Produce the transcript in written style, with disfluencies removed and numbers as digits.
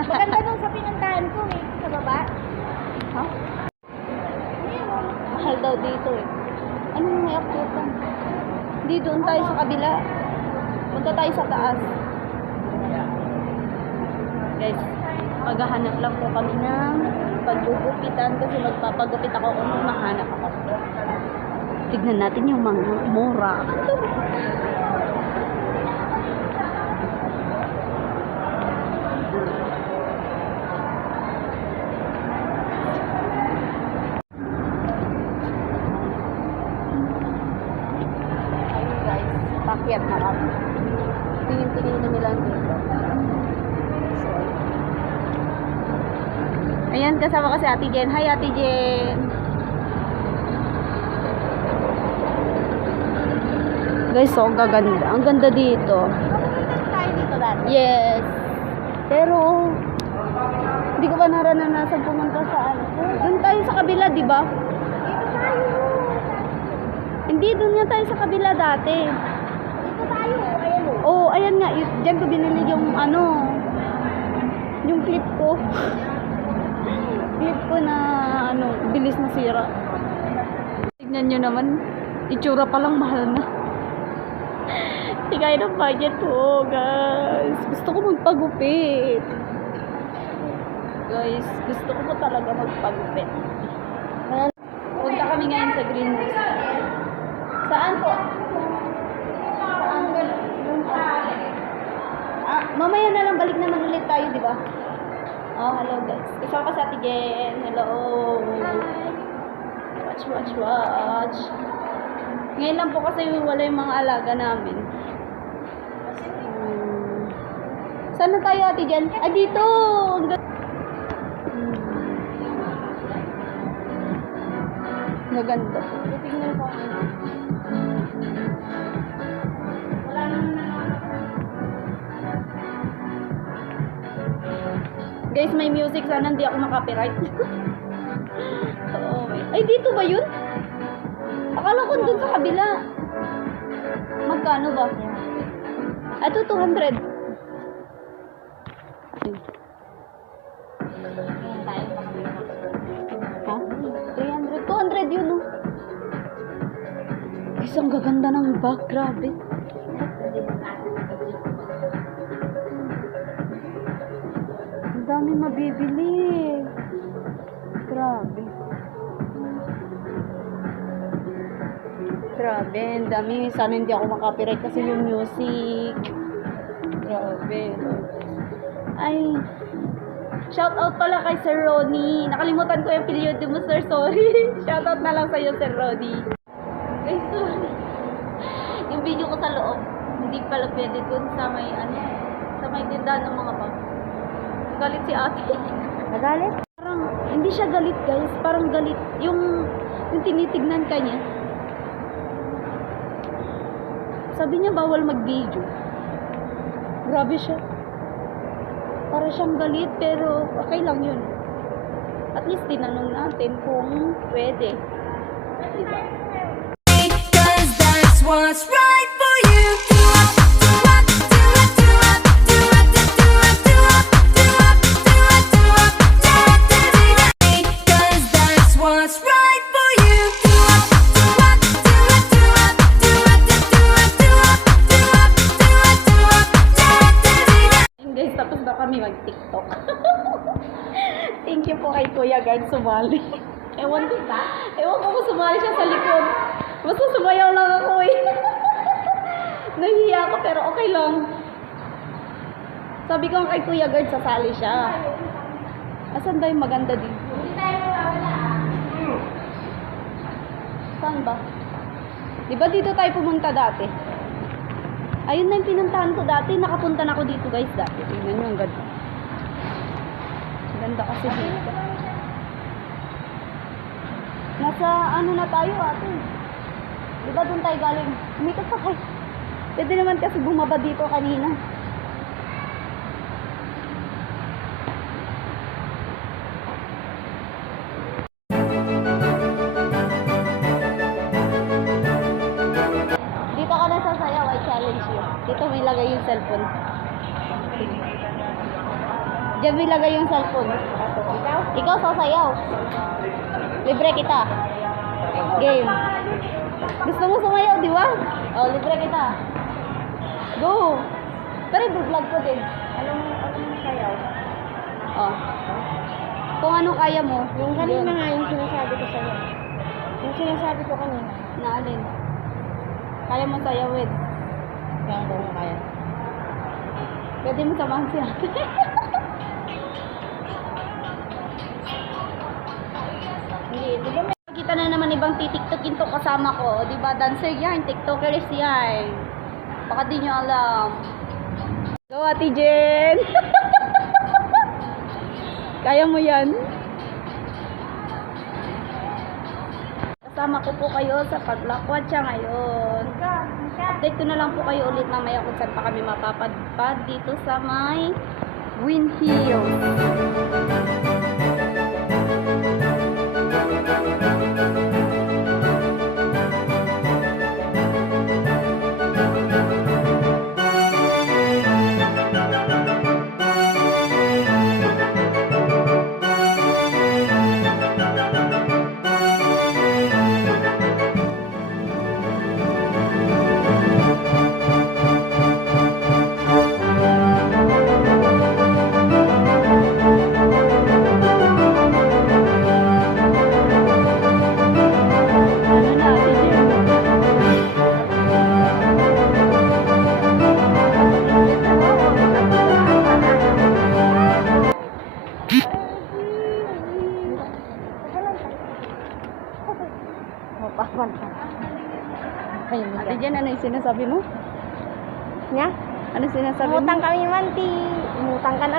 Maganda dun sa pinuntahan ko eh. Sa baba. Ha? Mahal daw dito eh. Ano may akyatan? Hindi, doon tayo sa kabila. Punta tayo sa taas. Guys, maghahanap lang po kami ng paggugupitan kasi magpapagupit ako kung mahanap ako. Tignan natin yung mga mura. Pakyat na kami. Tingin-tingin na nila dito. So, ayan, kasama ko si Ate Jen. Hi, Ate Jen! Guys, so, ang gaganda. Ang ganda dito. Tayo dito dati. Yes. Pero, hindi ko pa naranasan pumunta sa ano. Doon tayo sa kabila, di ba? Dito tayo. Hindi, doon nga tayo sa kabila dati. Dito tayo. Ayan o. Oh, ayan nga. Diyan ko binili yung ano, yung clip ko. Clip ko na ano, bilis na sira. Tignan nyo naman, itsura pa lang mahal na. Hindi kaya ng budget ko, guys. Gusto ko magpagupit. Guys, gusto ko po talaga magpagupit. Punta kami ngayon sa Greenwood. Saan po? Saan? Mamaya na lang, balik naman ulit tayo, di ba? Oh, hello guys. Kasama ka sa Ate Jen. Hello. Watch. Ngayon lang po kasi wala yung mga alaga namin. Saan na tayo, Ate Jen? Ah, dito! Maganda. Tingnan ko. Wala naman. Guys, may music. Sana hindi ako makapiright. Oo. Ay, dito ba yun? Akala ko dun sa kabila. Magkano ba? Ito, 200. Ha? 300. 200 yun, oh. Guys, ang gaganda ng bag. Grabe. Ang dami mabibili. Grabe. Grabe, ang dami. Sana hindi ako makapiright kasi yung music. Grabe. Ay, shout out pala kay Sir Ronnie. Nakalimutan ko yung period mo, sir. Sorry. Shout out na lang sa'yo, Sir Ronnie. Ay, sorry. Yung video ko sa loob, hindi pala pwede dun sa may, sa may tindahan ng mga bag. Galit si ate. Nagalit? Parang, hindi siya galit, guys. Parang galit. Yung tinitignan ka niya. Sabi niya bawal mag-video. Grabe siya. Para siyang galit pero okay lang yun. At least tinanong natin kung pwede. Diba? Because that's what's right for you. Do up, do up, do up, do up, do up, do up, do up, do up, do up, do up, do up, do up. Because that's what's right for you. Do up, do up, do up, do up, do up, do up, do up, do up, do up, do up, do up, do up. And guys, tapos na kami mag-TikTok. Thank you po kay Kuya Guard sumali. Ewan ko kung sumali siya sa likod. Basta sumayaw lang ako eh. Nahihiya ako pero okay lang. Sabi ko kay Kuya Guard sasali siya. Asan ba yung maganda dito? Saan ba? Diba dito tayo pumunta dati? Ayun na yung pinuntahan ko dati. Nakapunta na ako dito guys dati. Tingnan nyo ang ganda. Ganda kasi dito. Nasa ano na tayo ate. Diba doon tayo galing? Umikot pa kayo. Pwede naman kasi bumaba dito kanina. Dito ka na sasayaw, I challenge you. Dito may lagay yung cellphone. Diyan ilagay yung cellphone. Ikaw? Ikaw sasayaw. Libre kita. Game. Gusto mo sumayaw, di ba? Oh, libre kita. Go. Pero i-vlog ko din. Anong sayaw? Oh. Kung ano kaya mo. Yung kanina yun. nga, yung sinasabi ko sa'yo. Yung sinasabi ko kanina. Na alin? Kaya mo sayawin. Kaya ko mo kaya. Pwede mo samahan siya. Hindi, di ba may... Kita na naman ibang titiktokin to kasama ko. Di ba? Dancer yan. Tiktokers yan. Baka di nyo alam. Go, Ate Jen! Kaya mo yan? Kasama ko po kayo sa paglakwatsa ngayon. Update ko na lang po kayo ulit mamaya kung saan pa kami mapapadpad dito sa may Wind Hills. Ano na, Ate Jen? Mapapan ka. Ayun, Ate Jen, ano yung sinasabi mo? Nya? Ano sinasabi mo? Umutang kami, Manti. Umutang ka na